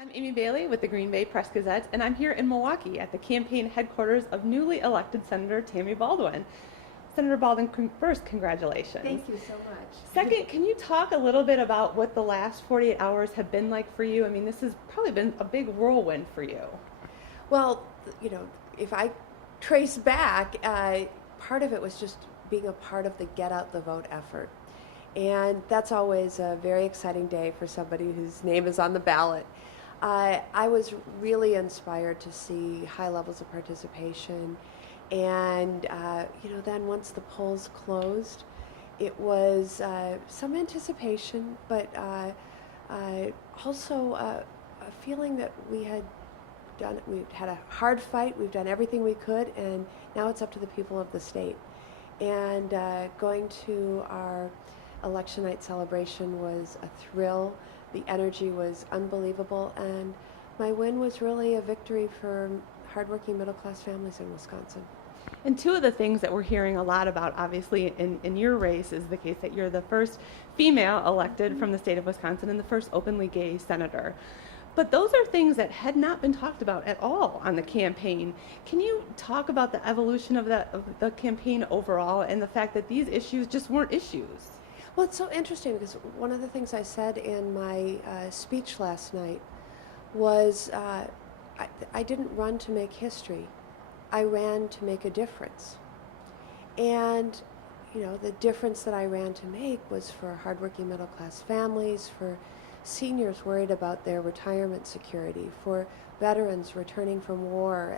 I'm Amy Bailey with the Green Bay Press Gazette, and I'm here in Milwaukee at the campaign headquarters of newly elected Senator Tammy Baldwin. Senator Baldwin, first, congratulations. Thank you so much. Second, can you talk a little bit about what the last 48 hours have been like for you? I mean, this has probably been a big whirlwind for you. Well, if I trace back, part of it was just being a part of the Get Out the Vote effort. And that's always a very exciting day for somebody whose name is on the ballot. I was really inspired to see high levels of participation. And, then once the polls closed, it was some anticipation, but also a feeling that we had a hard fight, we've done everything we could, and now it's up to the people of the state. And going to our election night celebration was a thrill. The energy was unbelievable, and my win was really a victory for hardworking middle-class families in Wisconsin. And two of the things that we're hearing a lot about, obviously, in your race is the case that you're the first female elected from the state of Wisconsin and the first openly gay senator. But those are things that had not been talked about at all on the campaign. Can you talk about the evolution of the campaign overall and the fact that these issues just weren't issues? Well, it's so interesting because one of the things I said in my speech last night was I didn't run to make history. I ran to make a difference. And, the difference that I ran to make was for hardworking middle-class families, for seniors worried about their retirement security, for veterans returning from war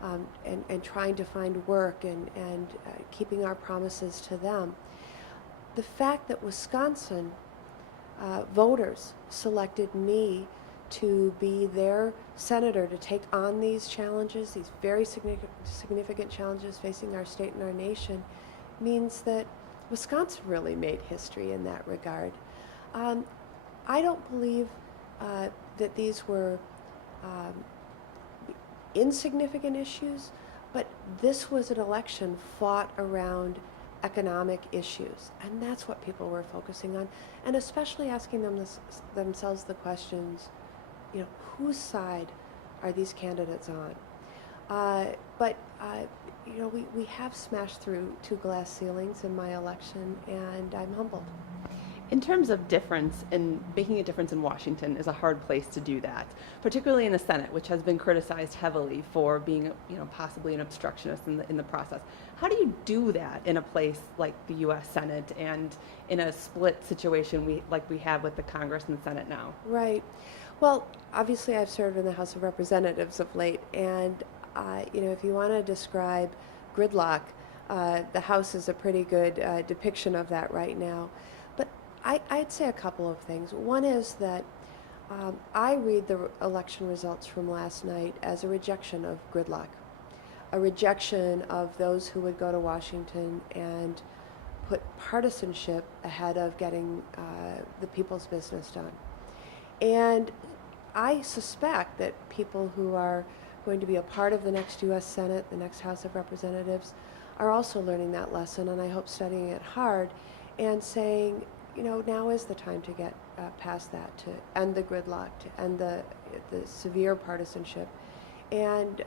and trying to find work and keeping our promises to them. The fact that Wisconsin voters selected me to be their senator to take on these challenges, these very significant challenges facing our state and our nation, means that Wisconsin really made history in that regard. I don't believe that these were insignificant issues, but this was an election fought around economic issues, and that's what people were focusing on, and especially asking themselves the questions, whose side are these candidates on? But we have smashed through two glass ceilings in my election, and I'm humbled. In terms of difference, and making a difference in Washington is a hard place to do that, particularly in the Senate, which has been criticized heavily for being, possibly an obstructionist in the process. How do you do that in a place like the U.S. Senate and in a split situation like we have with the Congress and the Senate now? Right. Well, obviously I've served in the House of Representatives of late, and if you want to describe gridlock, the House is a pretty good depiction of that right now. But I'd say a couple of things. One is that I read the election results from last night as a rejection of gridlock, a rejection of those who would go to Washington and put partisanship ahead of getting the people's business done. And I suspect that people who are going to be a part of the next U.S. Senate, the next House of Representatives, are also learning that lesson, and I hope studying it hard and saying, now is the time to get past that, to end the gridlock, to end the severe partisanship, and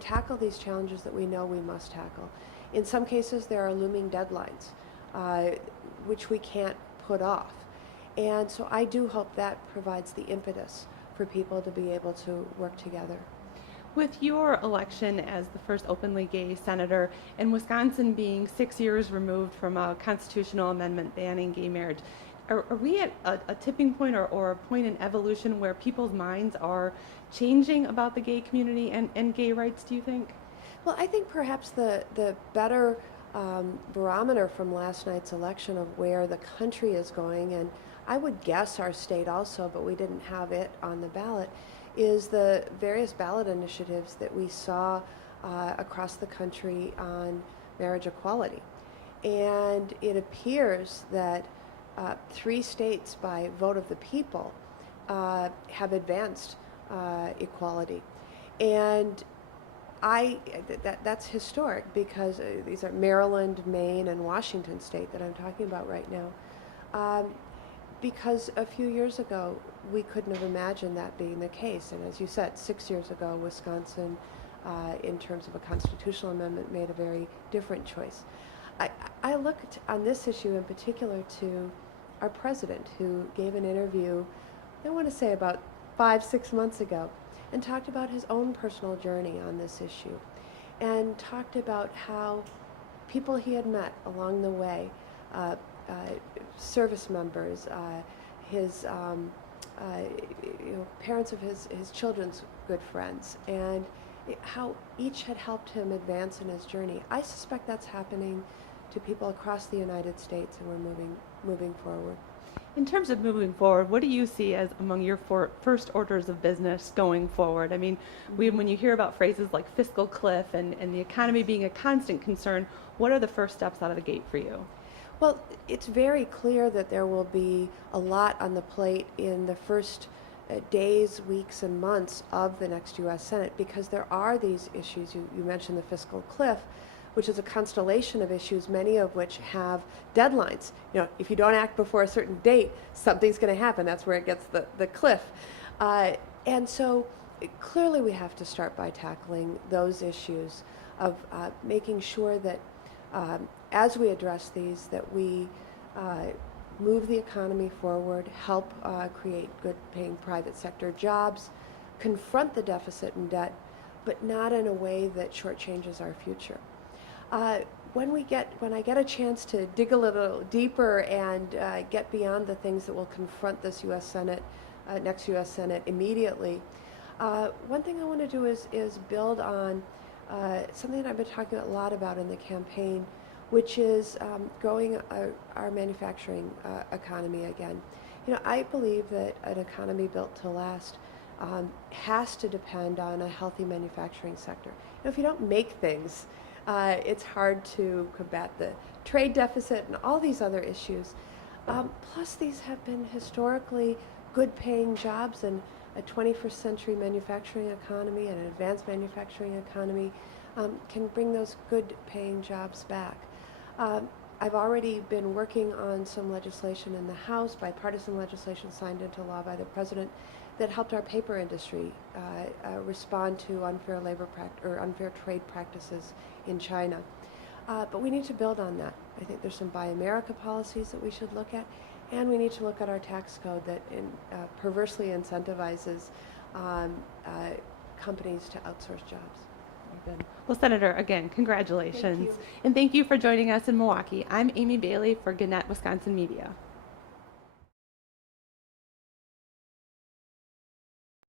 tackle these challenges that we know we must tackle. In some cases, there are looming deadlines, which we can't put off. And so I do hope that provides the impetus for people to be able to work together. With your election as the first openly gay senator, and Wisconsin being 6 years removed from a constitutional amendment banning gay marriage, are we at a tipping point or a point in evolution where people's minds are changing about the gay community and gay rights, do you think? Well, I think perhaps the better barometer from last night's election of where the country is going, and I would guess our state also, but we didn't have it on the ballot, is the various ballot initiatives that we saw across the country on marriage equality. And it appears that 3 states, by vote of the people, have advanced equality. And that's historic, because these are Maryland, Maine, and Washington state that I'm talking about right now. because a few years ago, we couldn't have imagined that being the case. And as you said, 6 years ago, Wisconsin, in terms of a constitutional amendment, made a very different choice. I looked on this issue in particular to our president, who gave an interview, I want to say about 5-6 months ago, and talked about his own personal journey on this issue, and talked about how people he had met along the way, service members, his parents of his children's good friends, and how each had helped him advance in his journey. I suspect that's happening to people across the United States, and we're moving forward. In terms of moving forward, what do you see as among your first orders of business going forward? I mean, when you hear about phrases like fiscal cliff and the economy being a constant concern, what are the first steps out of the gate for you? Well, it's very clear that there will be a lot on the plate in the first days, weeks, and months of the next U.S. Senate, because there are these issues. You mentioned the fiscal cliff, which is a constellation of issues, many of which have deadlines. You know, if you don't act before a certain date, something's going to happen. That's where it gets the cliff. And so clearly we have to start by tackling those issues of making sure that as we address these, that we move the economy forward, help create good-paying private sector jobs, confront the deficit and debt, but not in a way that shortchanges our future. When I get a chance to dig a little deeper and get beyond the things that will confront this U.S. Senate, next U.S. Senate immediately, one thing I want to do is build on something that I've been talking a lot about in the campaign, which is growing our manufacturing economy again. You know, I believe that an economy built to last has to depend on a healthy manufacturing sector. You know, if you don't make things, it's hard to combat the trade deficit and all these other issues. Plus, these have been historically good-paying jobs, and a 21st century manufacturing economy and an advanced manufacturing economy can bring those good-paying jobs back. I've already been working on some legislation in the House, bipartisan legislation signed into law by the President, that helped our paper industry respond to unfair unfair trade practices in China. But we need to build on that. I think there's some Buy America policies that we should look at, and we need to look at our tax code that perversely incentivizes companies to outsource jobs. Very good. Well, Senator, again, congratulations. Thank you. And thank you for joining us in Milwaukee. I'm Amy Bailey for Gannett Wisconsin Media.